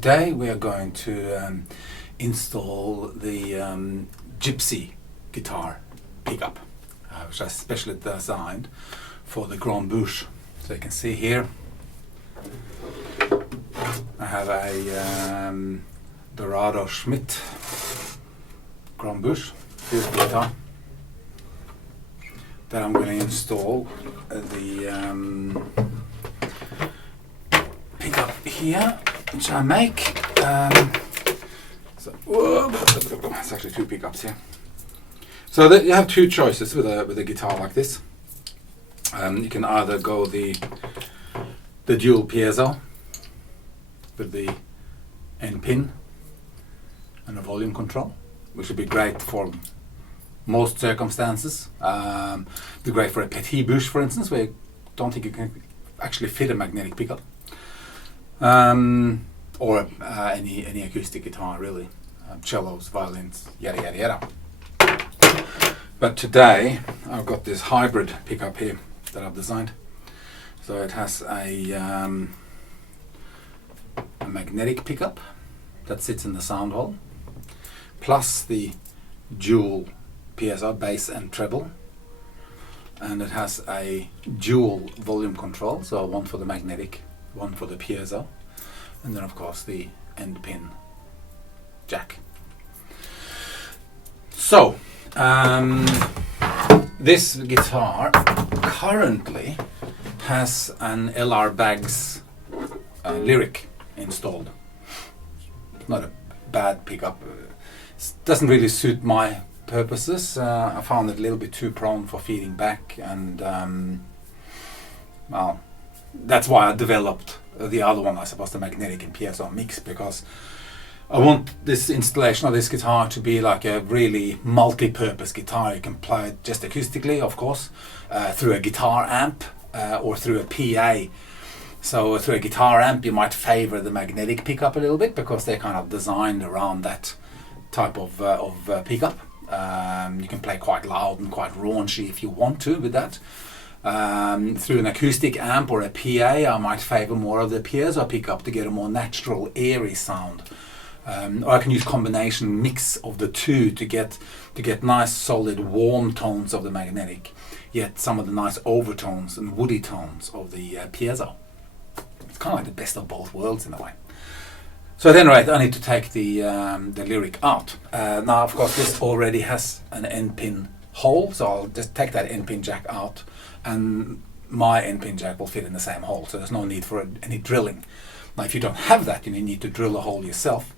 Today we are going to install the Gypsy guitar pickup, which I specially designed for the Grande Buche. So you can see here I have a Dorado Schmidt Grande Buche guitar that I'm going to install the pickup here, which I make. It's actually two pickups here. So you have two choices with a guitar like this. You can either go the dual piezo with the end pin and a volume control, which would be great for most circumstances. Be great for a petit bouche, for instance, where you don't think you can actually fit a magnetic pickup, or any acoustic guitar really, cellos, violins, yada yada yada. But today I've got this hybrid pickup here that I've designed. So it has a magnetic pickup that sits in the sound hole, plus the dual piezo, bass and treble, and it has a dual volume control, so one for the magnetic, one for the piezo, and then of course the end pin jack. So this guitar currently has an LR Baggs lyric installed. Not a bad pickup. It doesn't really suit my purposes. I found it a little bit too prone for feeding back, and well, that's why I developed the other one, I suppose, the Magnetic and Piezo mix, because I want this installation of this guitar to be like a really multi-purpose guitar. You can play it just acoustically, of course, through a guitar amp or through a PA. So through a guitar amp you might favor the magnetic pickup a little bit, because they're kind of designed around that type of pickup. You can play quite loud and quite raunchy if you want to with that. Through an acoustic amp or a PA I might favor more of the piezo pickup to get a more natural, airy sound. Or I can use combination mix of the two to get nice solid warm tones of the magnetic, yet some of the nice overtones and woody tones of the piezo. It's kind of like the best of both worlds in a way. So at any rate, I need to take the lyric out. Now of course this already has an end pin hole, so I'll just take that end pin jack out, and my end pin jack will fit in the same hole, so there's no need for any drilling. Now if you don't have that, you need to drill a hole yourself.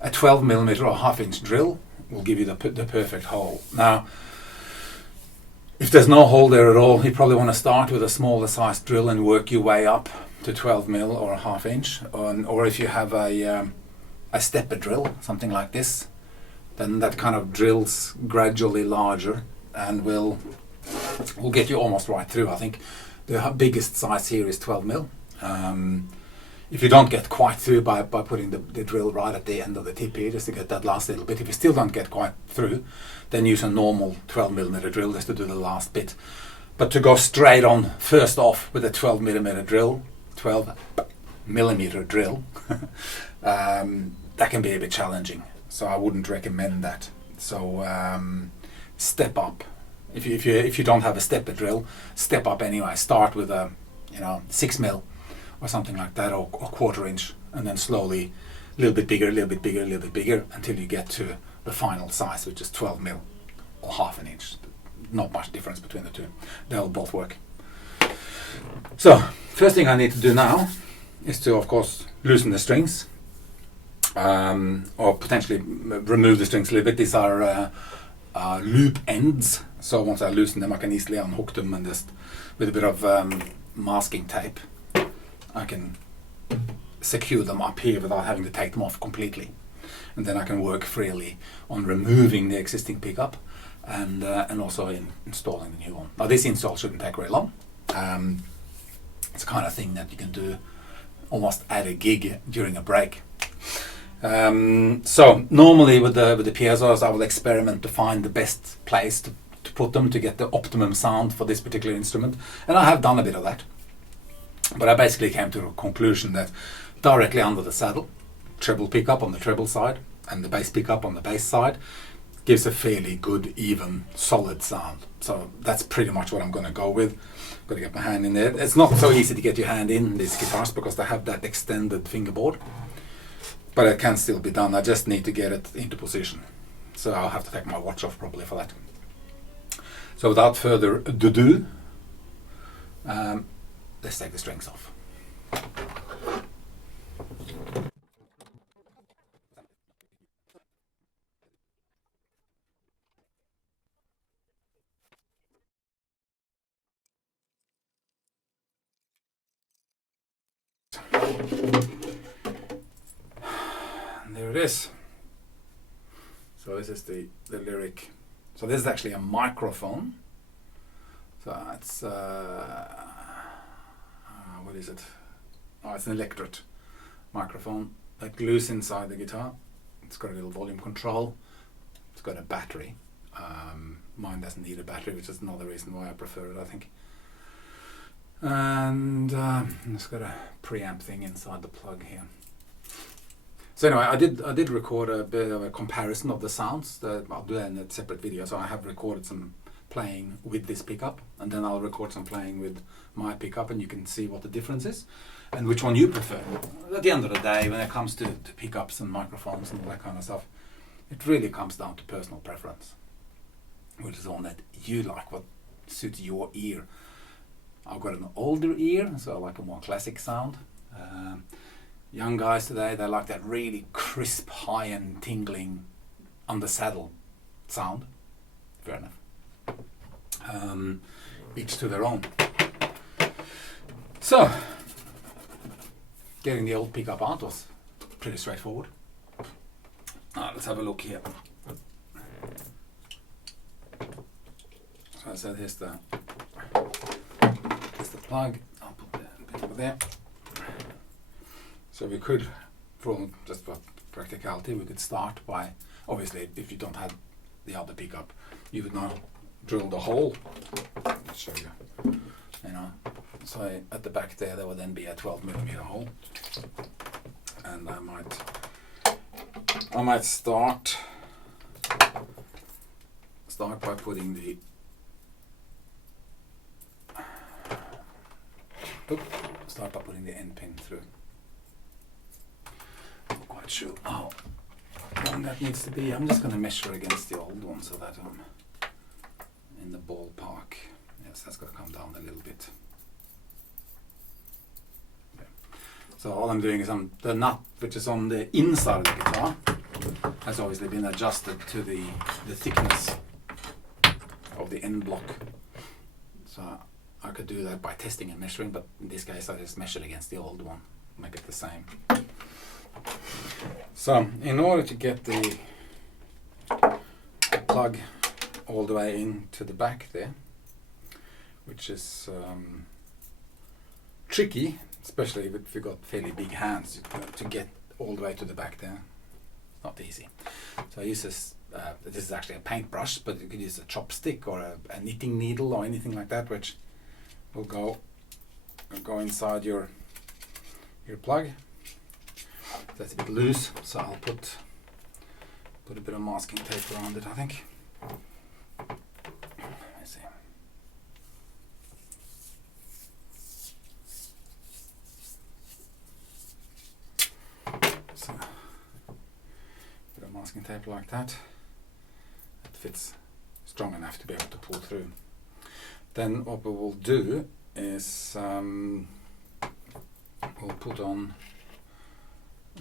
A 12mm or half-inch drill will give you the perfect hole. Now, if there's no hole there at all, you probably want to start with a smaller sized drill and work your way up to 12mm or a half-inch. Or if you have a stepper drill, something like this, then that kind of drills gradually larger and will get you almost right through. I think the biggest size here is 12mm. If you don't get quite through by putting the drill right at the end of the tip here, just to get that last little bit, if you still don't get quite through, then use a normal 12mm drill just to do the last bit. But to go straight on first off with a 12mm drill, that can be a bit challenging, so I wouldn't recommend that. So step up. If you don't have a stepper drill, step up anyway. Start with a 6mm or something like that, or 1/4 inch, and then slowly a little bit bigger, a little bit bigger, a little bit bigger, until you get to the final size, which is 12mm or half an inch. Not much difference between the two. They'll both work. So first thing I need to do now is to, of course, loosen the strings, or potentially remove the strings a little bit. These are loop ends, so once I loosen them I can easily unhook them, and just with a bit of masking tape I can secure them up here without having to take them off completely, and then I can work freely on removing the existing pickup and also in installing the new one. Now this install shouldn't take very long. It's the kind of thing that you can do almost at a gig during a break. So normally with the piezos I will experiment to find the best place to put them to get the optimum sound for this particular instrument, and I have done a bit of that. But I basically came to a conclusion that directly under the saddle treble pickup on the treble side and the bass pickup on the bass side, gives a fairly good, even, solid sound. So that's pretty much what I'm going to go with. Got to get my hand in there. It's not so easy to get your hand in these guitars because they have that extended fingerboard, but it can still be done. I just need to get it into position. So I'll have to take my watch off probably for that. So without further ado, let's take the strings off. And there it is. So this is the lyric. So this is actually a microphone. So it's what is it? Oh, it's an electret microphone that glues inside the guitar. It's got a little volume control. It's got a battery. Mine doesn't need a battery, which is another reason why I prefer it, I think. And it's got a preamp thing inside the plug here. So anyway, I did record a bit of a comparison of the sounds. I'll do that in a separate video. So I have recorded some playing with this pickup, and then I'll record some playing with my pickup, and you can see what the difference is and which one you prefer. At the end of the day, when it comes to pickups and microphones and all that kind of stuff, it really comes down to personal preference, which is one that you like, what suits your ear. I've got an older ear, so I like a more classic sound. Young guys today, they like that really crisp, high-end, tingling, on the saddle sound. Fair enough. Each to their own. So, getting the old pickup out was pretty straightforward. Let's have a look here. So I said here's the plug. I'll put the bit over there. So we could, just for practicality, we could start by, obviously, if you don't have the other pickup, you would now drill the hole. I'll show you. You know, so at the back there would then be a 12mm hole, and I might start by putting the end pin through. Not quite sure how long that needs to be. I'm just going to measure against the old one so that I'm in the ballpark. Yes, that's going to come down a little bit. Okay. So all I'm doing is the nut, which is on the inside of the guitar, has obviously been adjusted to the thickness of the end block. So I could do that by testing and measuring, but in this case I just measured against the old one, make it the same. So in order to get the plug all the way into the back there, which is tricky, especially if you've got fairly big hands, to get all the way to the back there. Not easy. So I use this is actually a paintbrush, but you could use a chopstick or a knitting needle or anything like that, which will go inside your plug. That's a bit loose, so I'll put a bit of masking tape around it, I think. Let's see. So, a bit of masking tape like that. It fits strong enough to be able to pull through. Then what we will do is we'll put on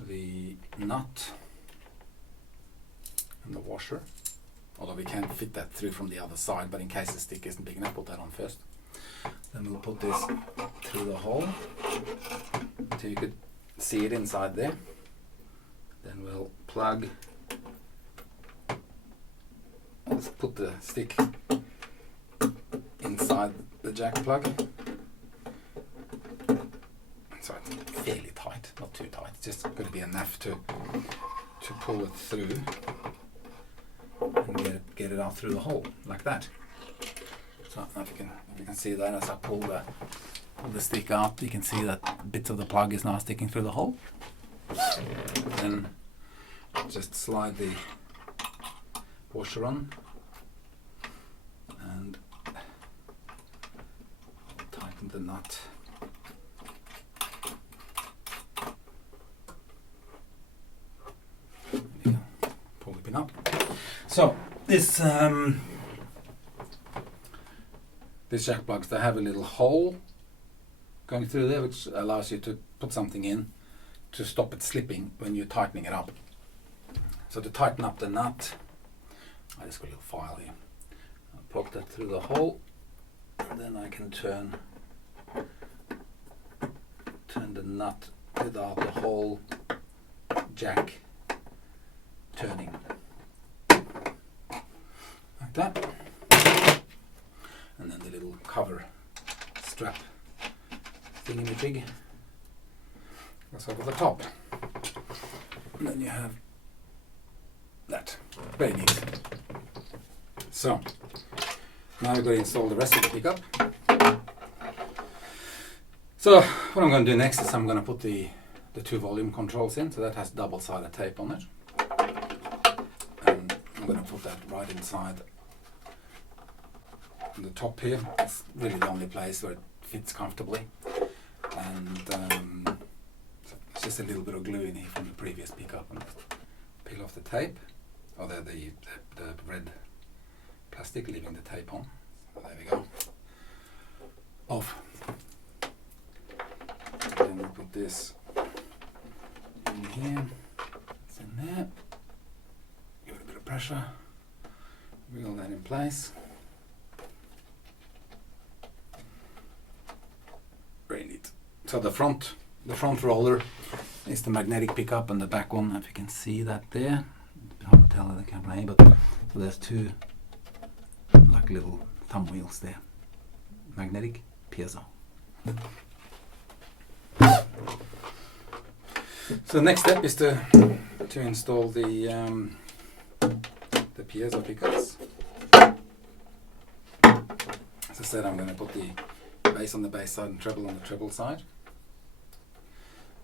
the nut and the washer, although we can't fit that through from the other side, but in case the stick isn't big enough, put that on first. Then we'll put this through the hole until you could see it inside there. Then we'll plug, let's put the stick inside the jack plug. So it's fairly tight, not too tight, it's just going to be enough to pull it through and get it out through the hole, like that. So if you can see that as I pull the stick out, you can see that bits of the plug is now sticking through the hole. Then just slide the washer on and tighten the nut. There you go. Pull the pin up. So this jack plugs, they have a little hole going through there which allows you to put something in to stop it slipping when you're tightening it up. So to tighten up the nut, I just got a little file here. I'll poke that through the hole, and then I can turn the nut without the whole jack turning. Like that. And then the little cover strap thingy-majig goes over the top. And then you have that. Very neat. So, now we're going to install the rest of the pickup. So, what I'm going to do next is I'm going to put the two volume controls in. So that has double-sided tape on it. And I'm going to put that right inside the top here. It's really the only place where it fits comfortably. And so it's just a little bit of glue in here from the previous pickup. And peel off the tape. Oh, the red plastic, leaving the tape on. So there we go. Off. Then we put this in here. It's in there. Give it a bit of pressure. Wiggle that in place. Very neat. So the front roller is the magnetic pickup, and the back one, if you can see that there. Hard to tell on the camera here, but so there's two like little thumb wheels there. Magnetic piezo. So the next step is to install the piezo pickups. As I said, I'm going to put the bass on the bass side and treble on the treble side.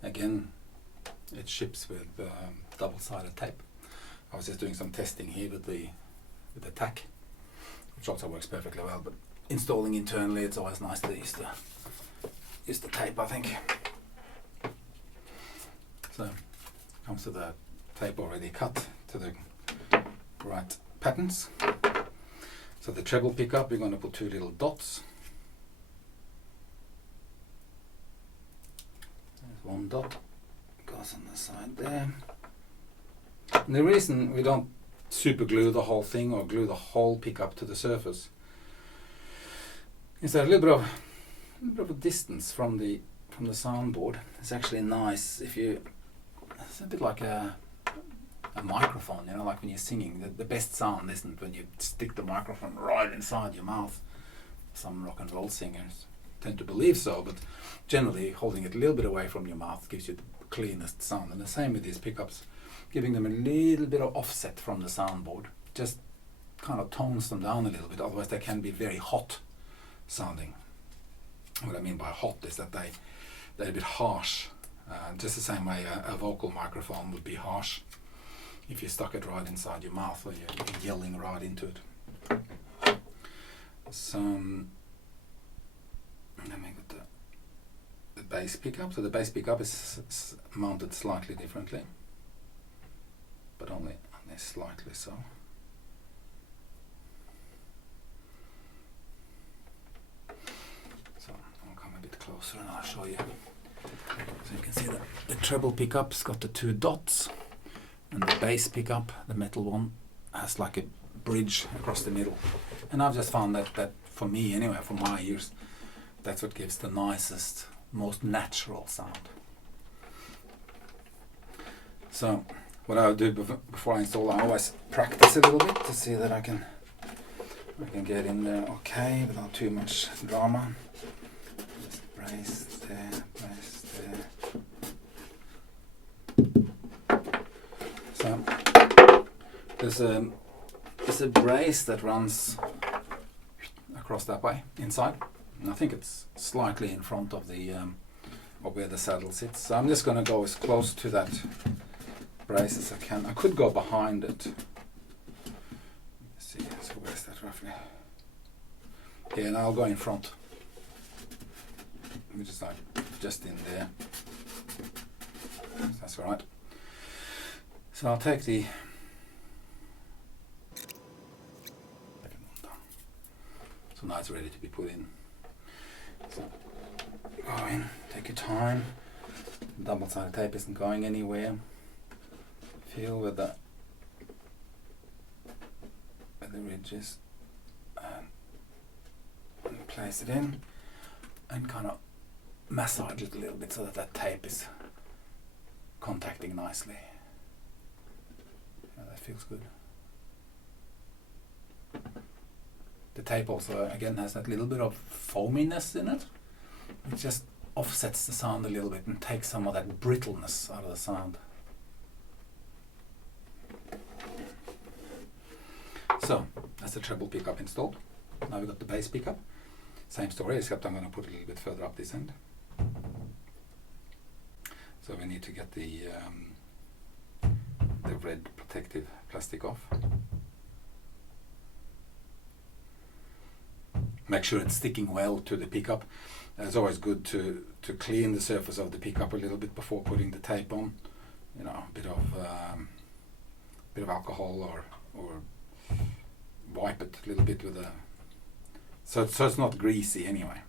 Again, it ships with double-sided tape. I was just doing some testing here with the tack, which also works perfectly well, but installing internally, it's always nice to use the tape, I think. So comes to the tape already cut to the right patterns. So the treble pickup, we're going to put two little dots. There's one dot, goes on the side there. And the reason we don't super glue the whole thing or glue the whole pickup to the surface is that a little bit of a distance from the soundboard. It's actually nice if you. It's a bit like a microphone, you know, like when you're singing. The best sound isn't when you stick the microphone right inside your mouth. Some rock and roll singers tend to believe so, but generally holding it a little bit away from your mouth gives you the cleanest sound. And the same with these pickups. Giving them a little bit of offset from the soundboard just kind of tones them down a little bit, otherwise they can be very hot sounding. What I mean by hot is that they're a bit harsh, just the same way a vocal microphone would be harsh if you stuck it right inside your mouth or you're yelling right into it. So let me get the bass pickup. So the bass pickup is mounted slightly differently, but only slightly so. So I'll come a bit closer and I'll show you. So you can see that the treble pickup's got the two dots, and the bass pickup, the metal one, has like a bridge across the middle. And I've just found that for me anyway, for my ears, that's what gives the nicest, most natural sound. So what I'll do before I install, I always practice a little bit to see that I can get in there okay without too much drama. Just brace there, brace there. So there's a brace that runs across that way inside, and I think it's slightly in front of the of where the saddle sits. So I'm just going to go as close to that brace as I can. I could go behind it. Let's see, so where's that roughly? Yeah, and I'll go in front. Which is like just in there. That's all right. So I'll take the second one down. So now it's ready to be put in. So go in, take your time. Double-sided tape isn't going anywhere. Feel where the ridge is, and place it in, and kind of massage it a little bit so that that tape is contacting nicely. Yeah, that feels good. The tape also again has that little bit of foaminess in it, which just offsets the sound a little bit and takes some of that brittleness out of the sound. So that's the treble pickup installed. Now we've got the bass pickup. Same story, except I'm going to put it a little bit further up this end. So we need to get the red protective plastic off. Make sure it's sticking well to the pickup. It's always good to clean the surface of the pickup a little bit before putting the tape on. You know, a bit of alcohol or wipe it a little bit with a so it's not greasy anyway.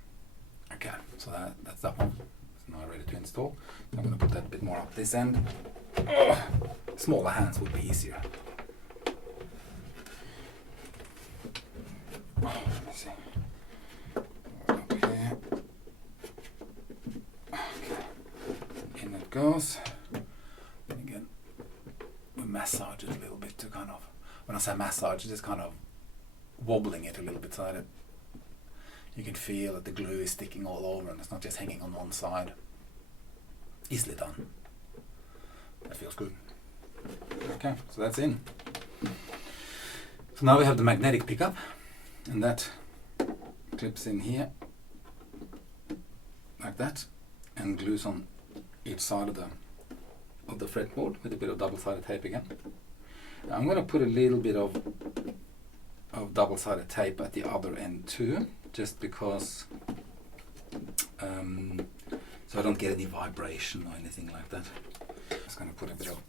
Okay, so that's that one. It's now ready to install. So I'm going to put that a bit more up this end. Smaller hands would be easier. Let me see. Up here. Okay. In it goes. And again, we massage it a little bit to kind of, when I say massage, it's just kind of wobbling it a little bit so that you can feel that the glue is sticking all over and it's not just hanging on one side. Easily done. That feels good. Okay, so that's in. So now we have the magnetic pickup, and that clips in here like that and glues on each side of the fretboard with a bit of double-sided tape again. Now I'm going to put a little bit of double-sided tape at the other end too, just because so I don't get any vibration or anything like that. Just going to put a bit of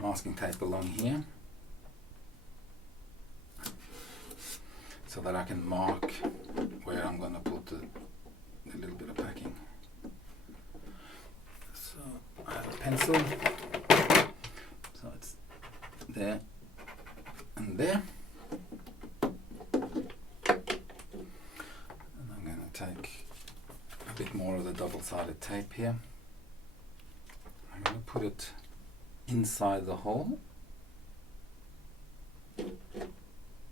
masking tape along here so that I can mark where I'm going to put a little bit of packing. So I have a pencil, so it's there and there. And I'm going to take a bit more of the double-sided tape here. I'm going to put it inside the hole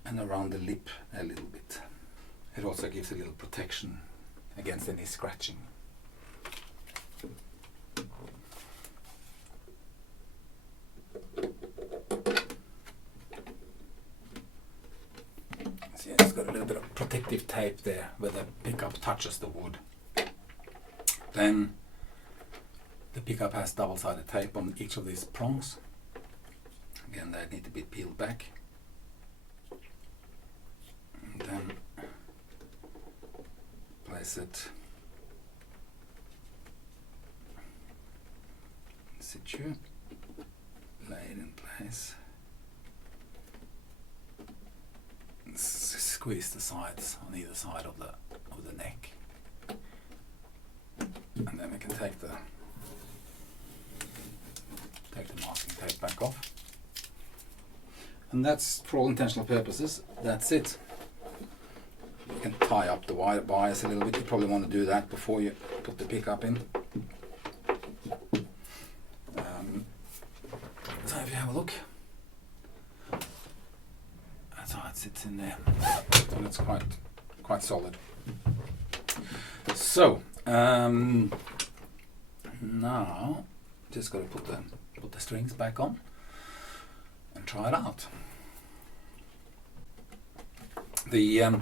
and around the lip a little bit. It also gives a little protection against any scratching. See, it's got a little bit of protective tape there where the pickup touches the wood. Then the pickup has double-sided tape on each of these prongs. Again, they need to be peeled back. And then place it in situ, lay it in place, and squeeze the sides on either side of the neck, and then we can take the masking tape back off. And that's, for all intentional purposes, that's it. You can tie up the wires a little bit. You probably want to do that before you put the pickup in. So if you have a look, that's how it sits in there. And it's quite solid. So now just got to put the strings back on and try it out. The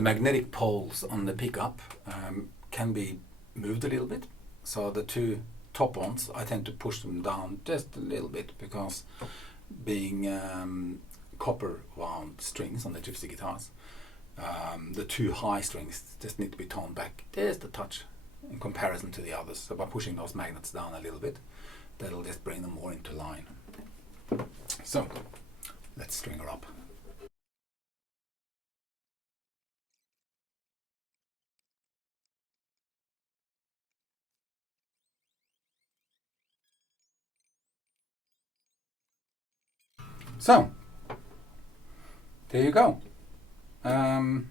magnetic poles on the pickup can be moved a little bit, so the two top ones, I tend to push them down just a little bit, because being copper wound strings on the Gypsy guitars, the two high strings just need to be toned back just a touch in comparison to the others. So by pushing those magnets down a little bit, that'll just bring them more into line. So let's string her up. So there you go. Not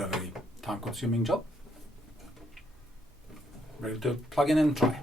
a very time-consuming job. Ready to plug in and try.